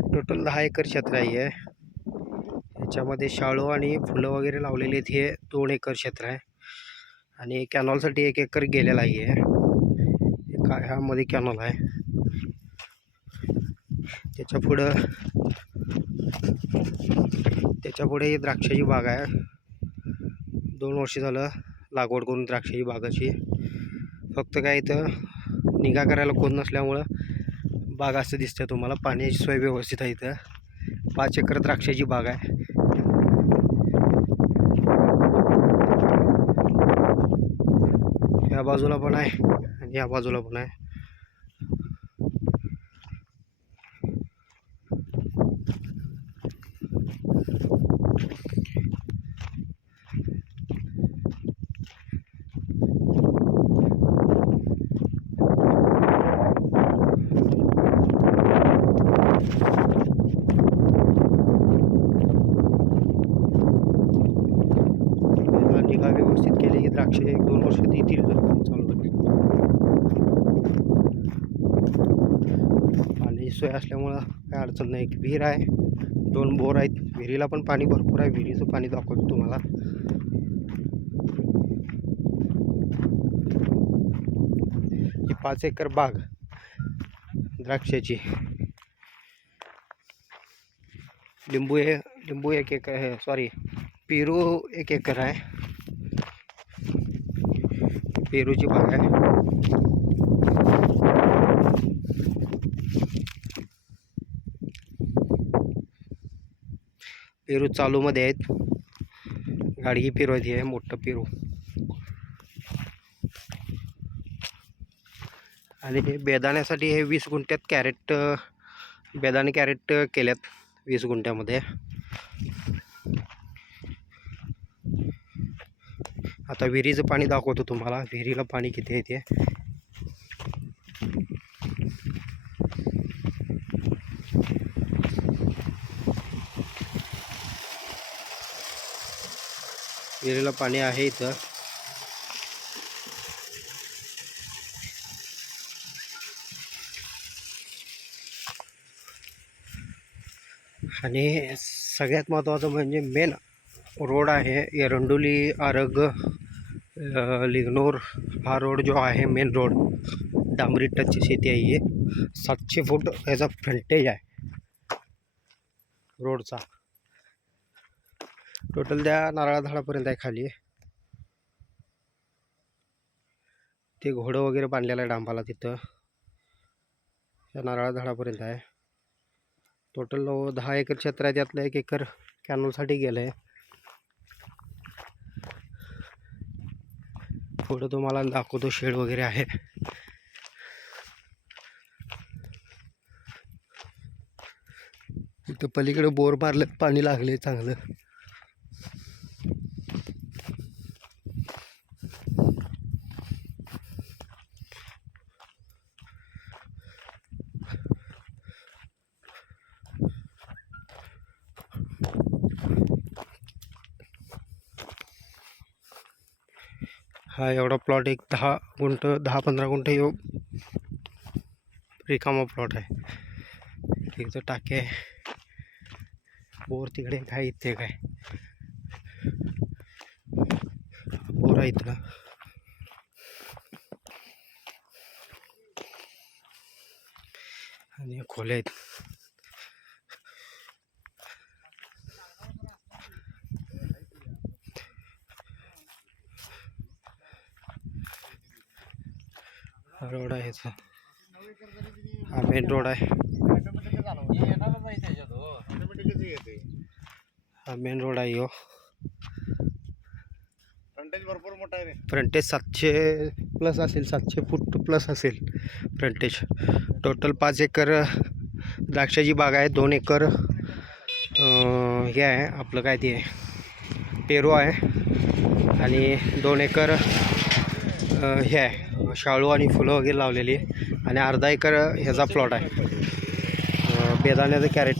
Total दहा acre क्षेत्र आहे याच्यामध्ये शाळू आणि फुलं वगैरे लावलेली आहेत. हे दोन एकर क्षेत्र आहे. आणि कॅनॉलसाठी एक एकर गेलेला आहे का एका ह्यामध्ये कॅनॉल आहे. त्याच्या पुढं त्याच्या पुढे द्राक्षाची बाग आहे. दोन वर्ष झालं लागवड करून द्राक्षाची बागाची. फक्त काय इथं निगा करायला कोण नसल्यामुळं बाग असं दिसतं तुम्हाला. पाण्याची सोय व्यवस्थित आहे इथं. पाच एकर द्राक्षाची बाग आहे. या बाजूला पण आहे आणि या बाजूला पण आहे याला निगा व्यवस्थित केली की द्राक्षे एक दोन वर्ष देतील चालू होईल. पाण्याची सोय असल्यामुळं काय अडचण नाही. विहीर आहे दोन बोर आहेत. विहिरीला पण पाणी भरपूर आहे. विहिरीचं पाणी दाखवतो तुम्हाला. ही पाच एकर बाग द्राक्षाची. लिंबू हे लिंबू एक एकर आहे सॉरी पेरू एक एकर आहे. पेरूची बाग आहे पेरू चालूमध्ये आहेत. गाडगी पेरू आहे मोठं पेरू. आणि हे बेदाण्यासाठी हे वीस गुंठ्यात कॅरेट बेदाणे कॅरेट केल्यात वीस गुंठ्यामध्ये. आता विहिरीचं पाणी दाखवतो तुम्हाला. विहिरीला पाणी किती आहे ते. विहिरीला पाणी आहे इथं. आणि सगळ्यात महत्त्वाचं म्हणजे मेन रोड आहे एरंडोली आरग. लिग्नोर हा रोड जो आहे मेन रोड डांबरी टचची शेती आहे. ही सातशे फूट याचा फ्रंटेज आहे. रोडचा. टोटल त्या नारळा झाडापर्यंत आहे खाली. ते घोडं वगैरे बांधलेलं आहे डांबाला तिथं. त्या नारळा झाडापर्यंत आहे. टोटल दहा एकर क्षेत्र आहे त्यातलं एक एकर कॅनलसाठी गेलं आहे पुढं तुम्हाला दाखवतो शेड वगैरे आहे. इथं पलीकडे बोर मारलं पाणी लागले चांगलं. हा, एवढा प्लॉट एक दहा गुंठ, दहा पंधरा गुंठ यो रिकामा प्लॉट है आहे तिथं टाके बोर आहे इथे काय? बोर आणि खोल्या आहेत. रोड आहे इथं. हा मेन रोड आहे. हा मेन रोड आहे हो. फ्रंटेज भरपूर मोठा आहे फ्रंटेज सातशे प्लस असेल सातशे फूट प्लस असेल फ्रंटेज टोटल पाच एकर द्राक्षाची बाग आहे दोन एकर हे आहे आपलं काय ते पेरू आहे आणि दोन एकर हे आहे. शाळू आणि फुलं वगैरे लावलेली आहे. आणि अर्धा एकर ह्याचा प्लॉट आहे. बेदाण्याचं कॅरेट